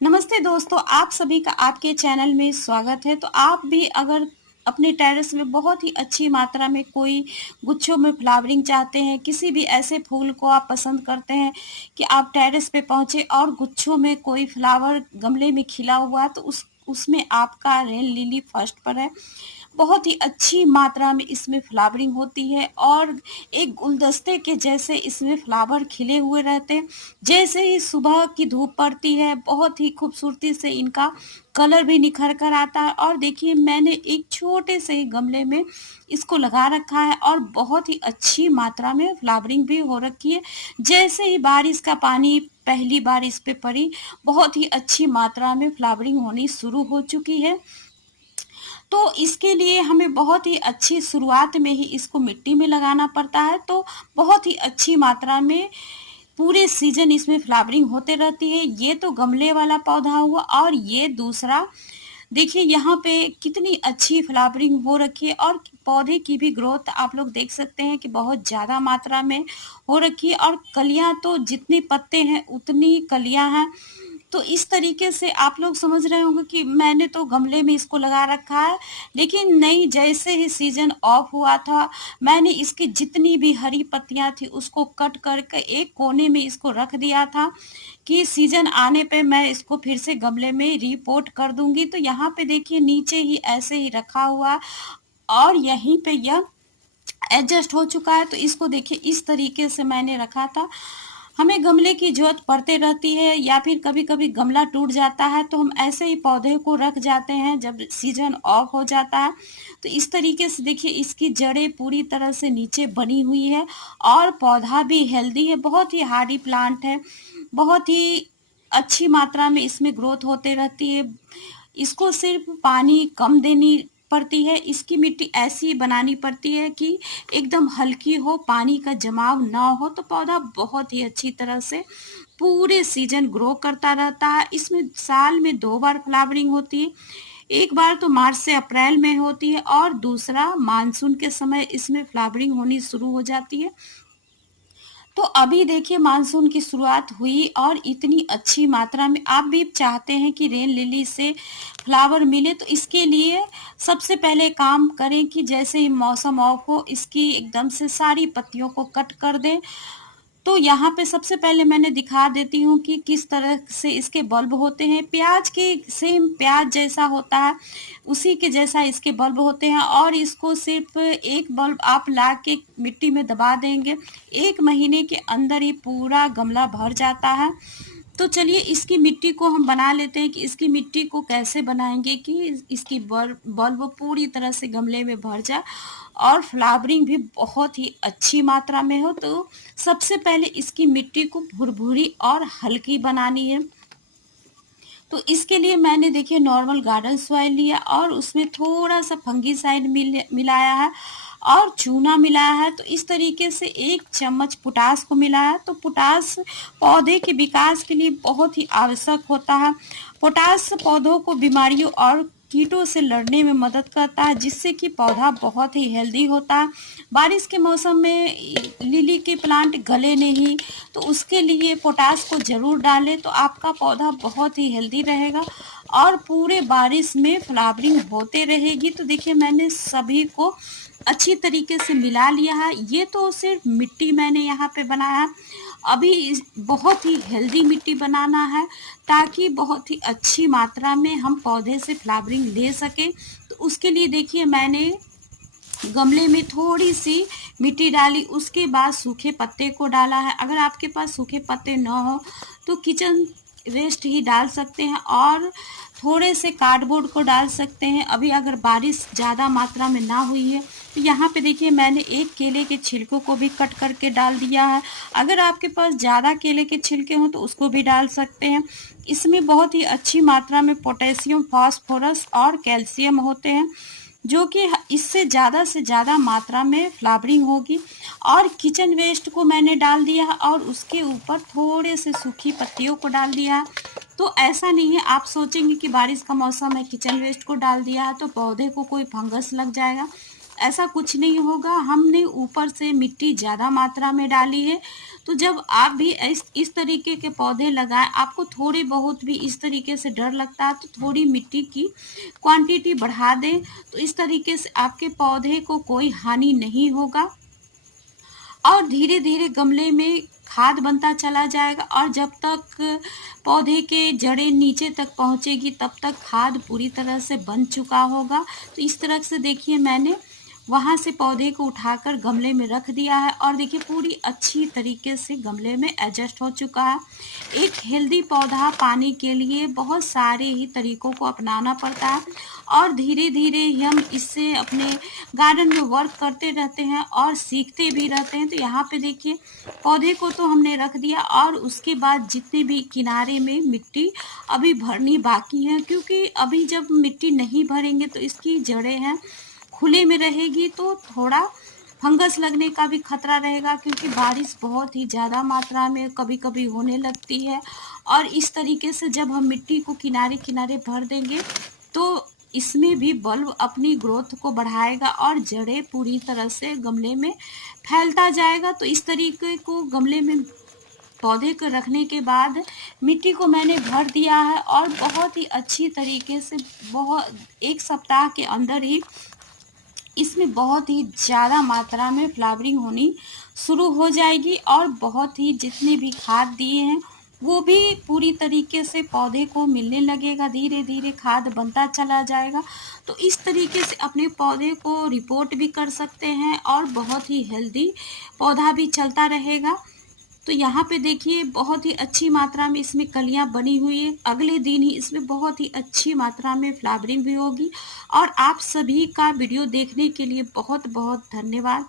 नमस्ते दोस्तों, आप सभी का आपके चैनल में स्वागत है। तो आप भी अगर अपने टेरेस में बहुत ही अच्छी मात्रा में कोई गुच्छों में फ्लावरिंग चाहते हैं, किसी भी ऐसे फूल को आप पसंद करते हैं कि आप टेरेस पे पहुँचे और गुच्छों में कोई फ्लावर गमले में खिला हुआ है, तो उसमें आपका रेन लिली फर्स्ट पर है। बहुत ही अच्छी मात्रा में इसमें फ्लावरिंग होती है और एक गुलदस्ते के जैसे इसमें फ्लावर खिले हुए रहते हैं। जैसे ही सुबह की धूप पड़ती है, बहुत ही खूबसूरती से इनका कलर भी निखर कर आता है। और देखिए, मैंने एक छोटे से ही गमले में इसको लगा रखा है और बहुत ही अच्छी मात्रा में फ्लावरिंग भी हो रखी है। जैसे ही बारिश का पानी पहली बार इस पे पड़ी, बहुत ही अच्छी मात्रा में फ्लावरिंग होनी शुरू हो चुकी है। तो इसके लिए हमें बहुत ही अच्छी शुरुआत में ही इसको मिट्टी में लगाना पड़ता है, तो बहुत ही अच्छी मात्रा में पूरे सीजन इसमें फ्लावरिंग होते रहती है। ये तो गमले वाला पौधा हुआ और ये दूसरा देखिए यहाँ पे कितनी अच्छी फ्लावरिंग हो रखी है और पौधे की भी ग्रोथ आप लोग देख सकते हैं कि बहुत ज़्यादा मात्रा में हो रखी है और कलियां तो जितने पत्ते हैं उतनी कलियां हैं। तो इस तरीके से आप लोग समझ रहे होंगे कि मैंने तो गमले में इसको लगा रखा है, लेकिन नहीं, जैसे ही सीजन ऑफ हुआ था, मैंने इसकी जितनी भी हरी पत्तियां थी उसको कट करके एक कोने में इसको रख दिया था कि सीजन आने पे मैं इसको फिर से गमले में रिपोर्ट कर दूंगी। तो यहाँ पे देखिए नीचे ही ऐसे ही रखा हुआ है और यहीं पे यह एडजस्ट हो चुका है। तो इसको देखिए इस तरीके से मैंने रखा था। हमें गमले की जरूरत पड़ते रहती है या फिर कभी कभी गमला टूट जाता है, तो हम ऐसे ही पौधे को रख जाते हैं जब सीजन ऑफ हो जाता है। तो इस तरीके से देखिए इसकी जड़ें पूरी तरह से नीचे बनी हुई है और पौधा भी हेल्दी है, बहुत ही हार्डी प्लांट है, बहुत ही अच्छी मात्रा में इसमें ग्रोथ होते रहती है। इसको सिर्फ पानी कम देनी पड़ती है, इसकी मिट्टी ऐसी बनानी पड़ती है कि एकदम हल्की हो, पानी का जमाव ना हो, तो पौधा बहुत ही अच्छी तरह से पूरे सीजन ग्रो करता रहता है। इसमें साल में 2 बार फ्लावरिंग होती है। एक बार तो मार्च से अप्रैल में होती है और दूसरा मानसून के समय इसमें फ्लावरिंग होनी शुरू हो जाती है। तो अभी देखिए मानसून की शुरुआत हुई और इतनी अच्छी मात्रा में आप भी चाहते हैं कि रेन लिली से फ्लावर मिले, तो इसके लिए सबसे पहले काम करें कि जैसे ही मौसम ऑफ हो इसकी एकदम से सारी पत्तियों को कट कर दें। तो यहाँ पे सबसे पहले मैंने दिखा देती हूँ कि किस तरह से इसके बल्ब होते हैं। प्याज के सेम प्याज जैसा होता है, उसी के जैसा इसके बल्ब होते हैं और इसको सिर्फ एक बल्ब आप ला के मिट्टी में दबा देंगे, 1 महीने के अंदर ही पूरा गमला भर जाता है। तो चलिए इसकी मिट्टी को हम बना लेते हैं कि इसकी मिट्टी को कैसे बनाएंगे कि इसकी बल्ब पूरी तरह से गमले में भर जाए और फ्लावरिंग भी बहुत ही अच्छी मात्रा में हो। तो सबसे पहले इसकी मिट्टी को भुरभुरी और हल्की बनानी है। तो इसके लिए मैंने देखिए नॉर्मल गार्डन सॉइल लिया और उसमें थोड़ा सा फंगीसाइड मिलाया है और चूना मिलाया है। तो इस तरीके से 1 चम्मच पोटास को मिलाया है। तो पोटास पौधे के विकास के लिए बहुत ही आवश्यक होता है। पोटास पौधों को बीमारियों और कीटों से लड़ने में मदद करता है, जिससे कि पौधा बहुत ही हेल्दी होता है। बारिश के मौसम में लिली के प्लांट गले नहीं, तो उसके लिए पोटास को ज़रूर डालें, तो आपका पौधा बहुत ही हेल्दी रहेगा और पूरे बारिश में फ्लावरिंग होते रहेगी। तो देखिए मैंने सभी को अच्छी तरीके से मिला लिया है। ये तो सिर्फ मिट्टी मैंने यहाँ पे बनाया है। अभी बहुत ही हेल्दी मिट्टी बनाना है ताकि बहुत ही अच्छी मात्रा में हम पौधे से फ्लावरिंग ले सकें। तो उसके लिए देखिए मैंने गमले में थोड़ी सी मिट्टी डाली, उसके बाद सूखे पत्ते को डाला है। अगर आपके पास सूखे पत्ते ना हो तो किचन वेस्ट ही डाल सकते हैं और थोड़े से कार्डबोर्ड को डाल सकते हैं। अभी अगर बारिश ज़्यादा मात्रा में ना हुई है तो यहाँ पे देखिए मैंने एक केले के छिलकों को भी कट करके डाल दिया है। अगर आपके पास ज़्यादा केले के छिलके हों तो उसको भी डाल सकते हैं। इसमें बहुत ही अच्छी मात्रा में पोटेशियम, फास्फोरस और कैल्शियम होते हैं, जो कि इससे ज़्यादा से ज़्यादा मात्रा में फ्लावरिंग होगी। और किचन वेस्ट को मैंने डाल दिया है और उसके ऊपर थोड़े से सूखी पत्तियों को डाल दिया है। तो ऐसा नहीं है आप सोचेंगे कि बारिश का मौसम है किचन वेस्ट को डाल दिया है तो पौधे को कोई फंगस लग जाएगा। ऐसा कुछ नहीं होगा, हमने ऊपर से मिट्टी ज़्यादा मात्रा में डाली है। तो जब आप भी इस तरीके के पौधे लगाएँ, आपको थोड़े बहुत भी इस तरीके से डर लगता है तो थोड़ी मिट्टी की क्वांटिटी बढ़ा दें, तो इस तरीके से आपके पौधे को कोई हानि नहीं होगा और धीरे-धीरे गमले में खाद बनता चला जाएगा और जब तक पौधे के जड़ें नीचे तक पहुँचेगी तब तक खाद पूरी तरह से बन चुका होगा। तो इस तरह से देखिए मैंने वहाँ से पौधे को उठाकर गमले में रख दिया है और देखिए पूरी अच्छी तरीके से गमले में एडजस्ट हो चुका है। एक हेल्दी पौधा पाने के लिए बहुत सारे ही तरीकों को अपनाना पड़ता है और धीरे-धीरे ही हम इससे अपने गार्डन में वर्क करते रहते हैं और सीखते भी रहते हैं। तो यहाँ पे देखिए पौधे को तो हमने रख दिया और उसके बाद जितने भी किनारे में मिट्टी अभी भरनी बाकी है, क्योंकि अभी जब मिट्टी नहीं भरेंगे तो इसकी जड़ें हैं खुले में रहेगी तो थोड़ा फंगस लगने का भी खतरा रहेगा, क्योंकि बारिश बहुत ही ज़्यादा मात्रा में कभी-कभी होने लगती है और इस तरीके से जब हम मिट्टी को किनारे-किनारे भर देंगे तो इसमें भी बल्ब अपनी ग्रोथ को बढ़ाएगा और जड़ें पूरी तरह से गमले में फैलता जाएगा। तो इस तरीके को गमले में पौधे को रखने के बाद मिट्टी को मैंने भर दिया है और बहुत ही अच्छी तरीके से बहुत 1 सप्ताह के अंदर ही इसमें बहुत ही ज़्यादा मात्रा में फ्लावरिंग होनी शुरू हो जाएगी और बहुत ही जितने भी खाद दिए हैं वो भी पूरी तरीके से पौधे को मिलने लगेगा, धीरे-धीरे खाद बनता चला जाएगा। तो इस तरीके से अपने पौधे को रिपोर्ट भी कर सकते हैं और बहुत ही हेल्दी पौधा भी चलता रहेगा। तो यहाँ पे देखिए बहुत ही अच्छी मात्रा में इसमें कलियाँ बनी हुई है। अगले दिन ही इसमें बहुत ही अच्छी मात्रा में फ्लावरिंग भी होगी और आप सभी का वीडियो देखने के लिए बहुत-बहुत धन्यवाद।